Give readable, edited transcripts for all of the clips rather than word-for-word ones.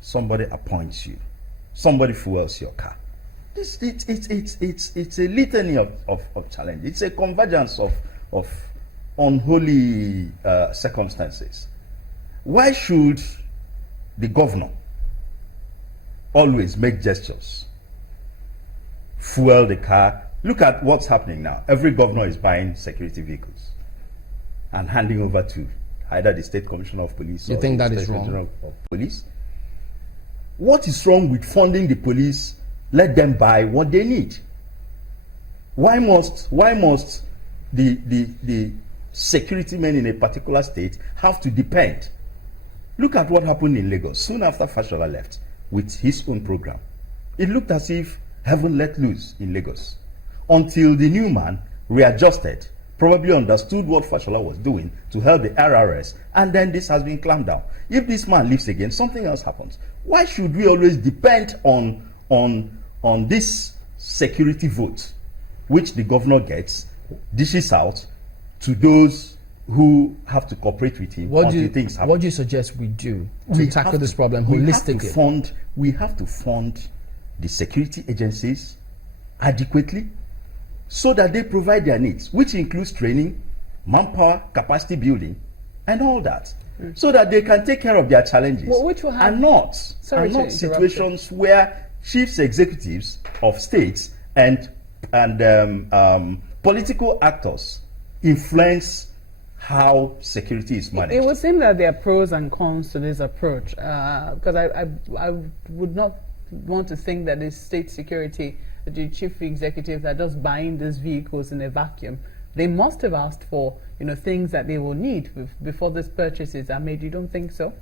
somebody appoints you, somebody fuels your car. It's a litany of challenges. It's a convergence of unholy circumstances. Why should the governor always make gestures, fuel the car? Look at what's happening now. Every governor is buying security vehicles and handing over to either the State Commissioner of Police. You think that is wrong? Of Police. What is wrong with funding the police? Let them buy what they need. Why must the security men in a particular state have to depend? Look at what happened in Lagos soon after Fashola left with his own program. It looked as if heaven let loose in Lagos until the new man readjusted, probably understood what Fashola was doing to help the RRS, and then this has been clamped down. If this man leaves again, something else happens. Why should we always depend on this security vote, which the governor gets, dishes out to those who have to cooperate with him? What do you suggest we do to tackle this problem holistically? We have to fund the security agencies adequately so that they provide their needs, which includes training, manpower, capacity building, and all that, so that they can take care of their challenges, which will have, and not situations where chief executives of states and political actors influence how security is managed. It would seem that there are pros and cons to this approach, because I would not want to think that the state security, the chief executives are just buying these vehicles in a vacuum. They must have asked for, things that they will need before these purchases are made. You don't think so?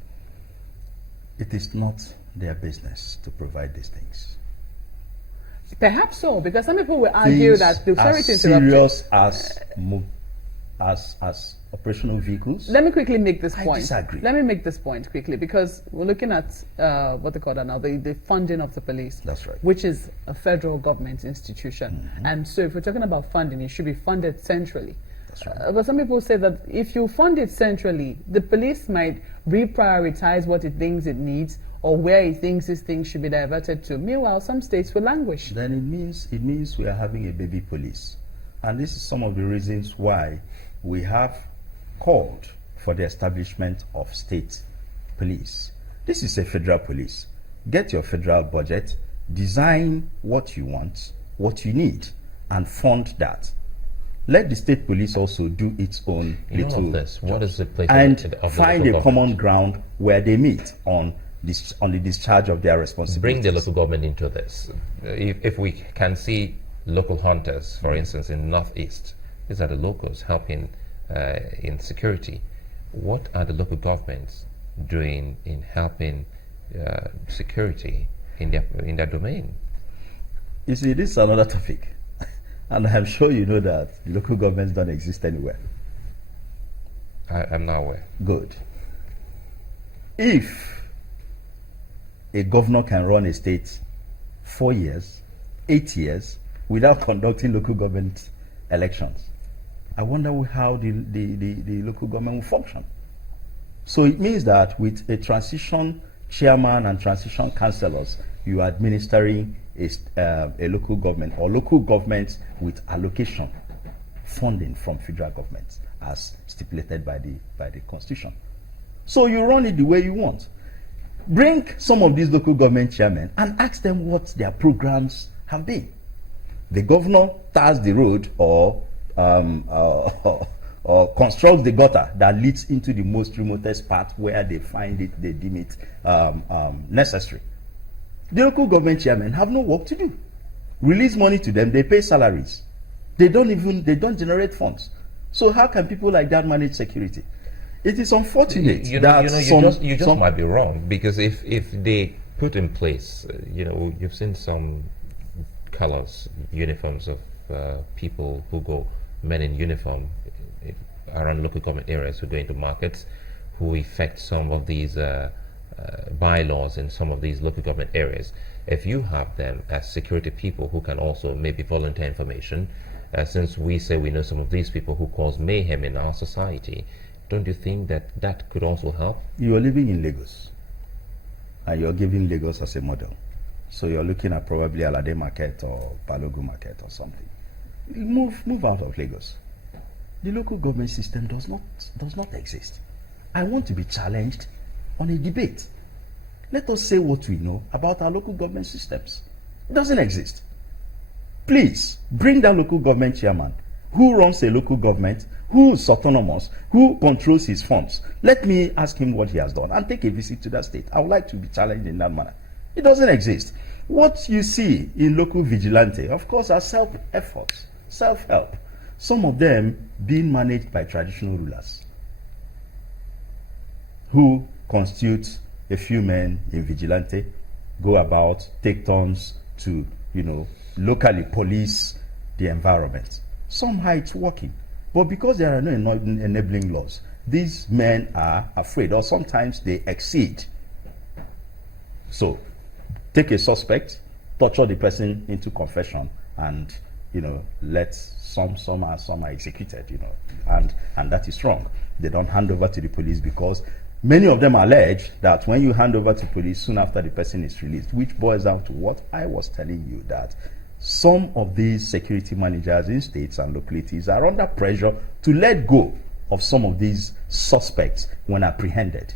It is not their business to provide these things. Perhaps so, because some people will argue that the serious as operational vehicles. Let me quickly make this point. I disagree. Let me make this point quickly, because we're looking at what they call that now, the funding of the police. That's right. Which is a federal government institution. And so if we're talking about funding, it should be funded centrally. That's right. But some people say that if you fund it centrally, the police might reprioritize what it thinks it needs or where it thinks these things should be diverted to. Meanwhile, some states will languish. Then it means we are having a baby police. And this is some of the reasons why we have called for the establishment of state police. This is a federal police. Get your federal budget, design what you want, what you need, and fund that. Let the state police also do its own little this. What is the place and of the find a common ground where they meet on the discharge of their responsibilities. Bring the local government into this. If we can see local hunters, for instance, in Northeast, these are the locals helping in security. What are the local governments doing in helping security in their domain? You see, this is another topic, and I'm sure you know that local governments don't exist anywhere. I'm not aware. Good. If a governor can run a state 4 years, 8 years, without conducting local government elections, I wonder how the local government will function. So it means that with a transition chairman and transition councillors, you are administering a local government, or local governments with allocation funding from federal government as stipulated by the constitution. So you run it the way you want. Bring some of these local government chairmen and ask them what their programs have been. The governor tars the road or constructs the gutter that leads into the most remotest part where they find it, they deem it necessary. The local government chairmen have no work to do. Release money to them, they pay salaries. They don't generate funds. So how can people like that manage security? It is unfortunate you just might be wrong, because if they put in place, you've seen some colors, uniforms of people who go, men in uniform around local government areas who go into markets, who effect some of these bylaws in some of these local government areas. If you have them as security people who can also maybe volunteer information, since we say we know some of these people who cause mayhem in our society, don't you think that could also help? You are living in Lagos. and you're giving Lagos as a model. So you're looking at probably Alade Market or Balogun Market or something. Move out of Lagos. The local government system does not exist. I want to be challenged on a debate. Let us say what we know about our local government systems. It doesn't exist. Please bring that local government chairman who runs a local government, who is autonomous, who controls his funds. Let me ask him what he has done and take a visit to that state. I would like to be challenged in that manner. It doesn't exist. What you see in local vigilante, of course, are self-efforts, self-help. Some of them being managed by traditional rulers who constitute a few men in vigilante, go about, take turns to, locally police the environment. Somehow it's working. But because there are no enabling laws, these men are afraid, or sometimes they exceed. So, take a suspect, torture the person into confession, and, let some are executed, and that is wrong. They don't hand over to the police because many of them allege that when you hand over to police soon after the person is released, which boils down to what I was telling you, that some of these security managers in states and localities are under pressure to let go of some of these suspects when apprehended.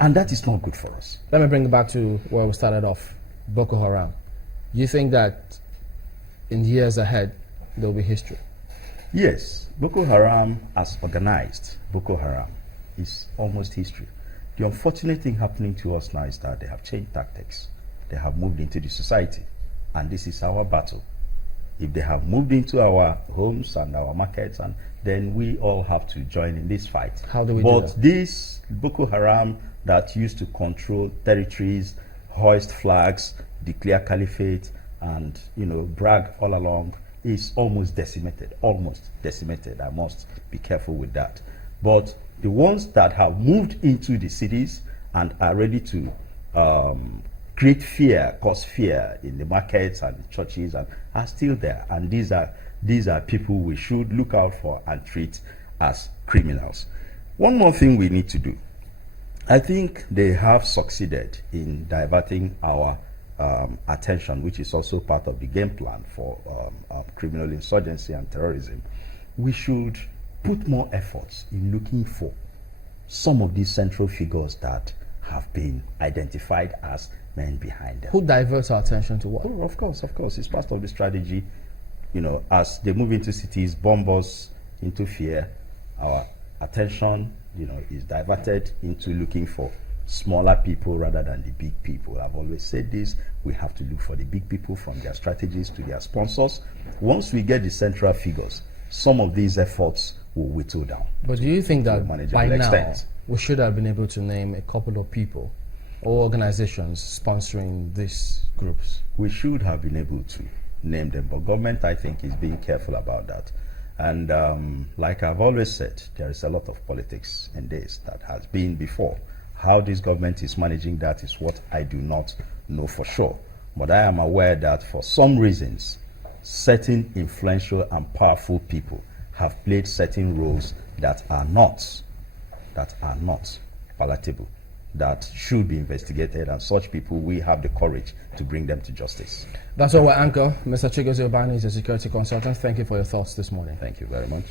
And that is not good for us. Let me bring it back to where we started off, Boko Haram. You think that in years ahead, there will be history? Yes. Boko Haram, as organized, Boko Haram is almost history. The unfortunate thing happening to us now is that they have changed tactics. They have moved into the society. And this is our battle. If they have moved into our homes and our markets, and then we all have to join in this fight. How do we do that? But this Boko Haram that used to control territories, hoist flags, declare caliphate, and brag all along, is almost decimated. Almost decimated. I must be careful with that. But the ones that have moved into the cities and are ready to create fear, cause fear in the markets and the churches, and are still there. And these are people we should look out for and treat as criminals. One more thing we need to do. I think they have succeeded in diverting our attention, which is also part of the game plan for criminal insurgency and terrorism. We should put more efforts in looking for some of these central figures that have been identified as men behind them. Who diverts our attention to what? Oh, of course. It's part of the strategy. As they move into cities, bomb us into fear, our attention, is diverted into looking for smaller people rather than the big people. I've always said this, we have to look for the big people, from their strategies to their sponsors. Once we get the central figures, some of these efforts will whittle down. But do you think that by now we should have been able to name a couple of people or organizations sponsoring these groups? We should have been able to name them, but government, I think, is being careful about that. And like I've always said, there is a lot of politics in this that has been before. How this government is managing that is what I do not know for sure. But I am aware that for some reasons, certain influential and powerful people have played certain roles that are not palatable, that should be investigated, and such people, we have the courage to bring them to justice. That's our anchor. Mr. Chigozie Obani is a security consultant. Thank you for your thoughts this morning. Thank you very much.